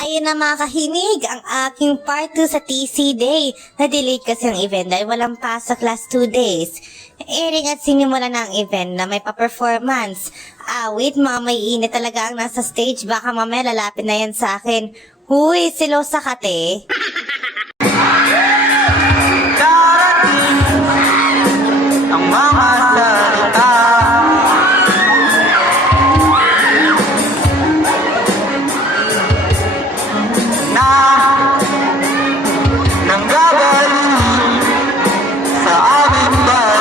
Ayun na mga kahinig, ang aking part 2 sa TC Day. Na-delete kasi ang event dahil walang pasok last 2 days. Airing at sinimula na ang event na may pa-performance. Wait, mga may init talaga ang nasa stage. Baka mamaya lalapit na yan sa akin. Huy, silosa ka te. Darating ang mga salita na nanggagaling sa aming bayan.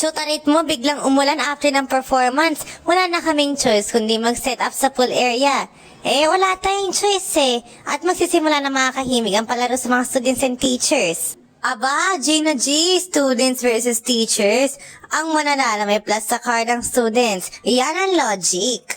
Shoot mo, biglang umulan after ng performance. Wala na kaming choice kundi mag-set up sa pool area. Wala tayong choice At magsisimula na mga kahimig ang palaro sa mga students and teachers. Aba, Gina G, students versus teachers. Ang mananalo may plus sa card ng students. Yan ang logic.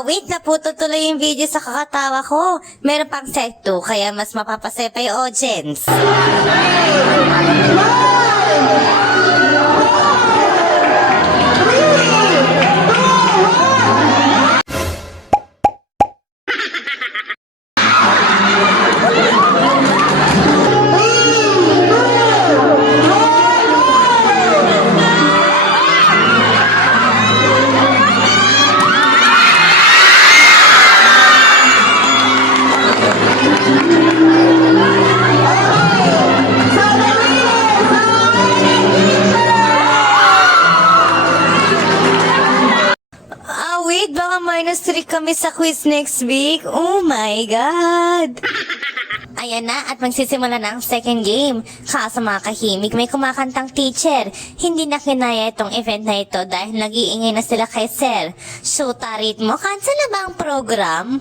Wait, naputo tuloy yung video sa kakatawa ko. Meron pang set 2, kaya mas mapapasaya pa yung audience. Wait, baka -3 kami sa quiz next week. Oh my God! Ayan na, at magsisimula na ang second game. Kaso mga kahimig, may kumakantang teacher. Hindi na kinaya itong event na ito dahil nag-iingay na sila kay Sir. Shoota ritmo, cancel na ba ang program?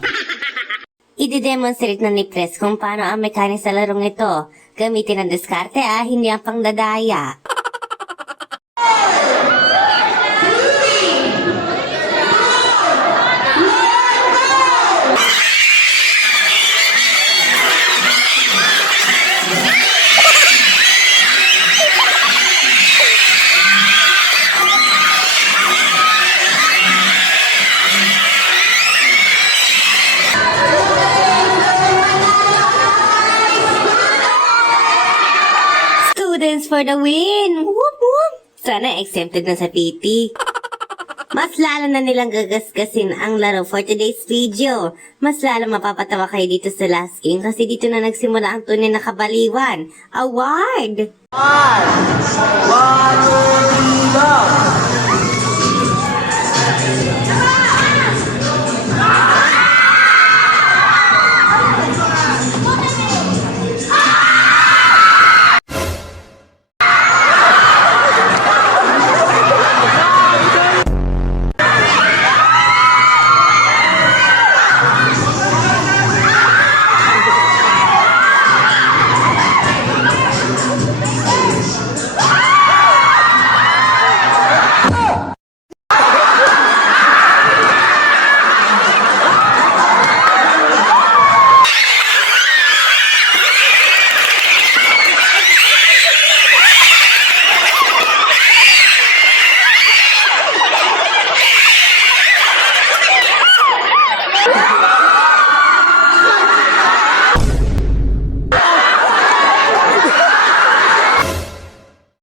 Idedemonstrate na ni Press kung paano ang mechanics sa larong ito. Gamitin ang diskarte hindi ang pangdadaya. Students for the win! Whoop whoop! Sana exempted na sa PT. Mas lalo na nilang gagasgasin ang laro for today's video. Mas lalo mapapatawa kayo dito sa last game kasi dito na nagsimula ang tunay na kabaliwan. Award! 1, 2, 3, go!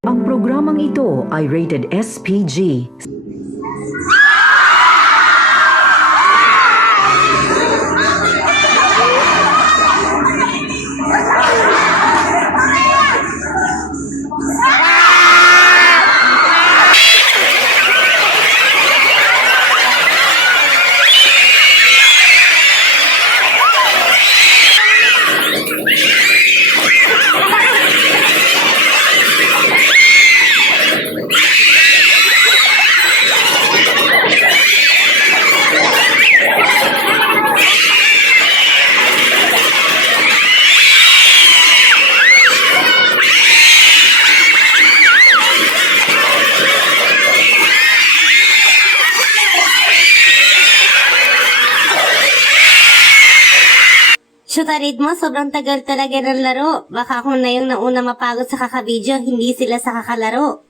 Ang programang ito ay rated SPG. Shoot rate mo, sobrang tagal talaga ng laro. Baka ako na yung nauna mapagod sa kakabidyo, hindi sila sa kakalaro.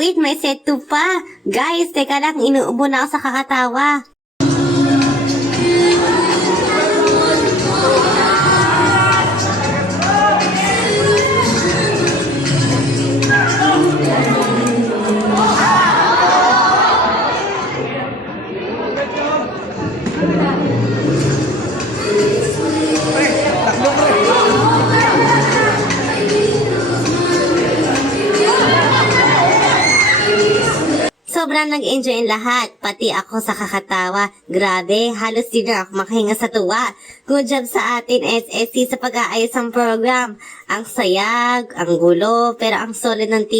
Wait, may set 2 pa. Guys, teka lang, inuubo na ako sa kakatawa. Sobrang nag-enjoy ang lahat, pati ako sa kakatawa. Grabe, halos di na ako makahinga sa tuwa. Good job sa atin, SSC, sa pag-aayos ng program. Ang sayag, ang gulo, pero ang solid ng team.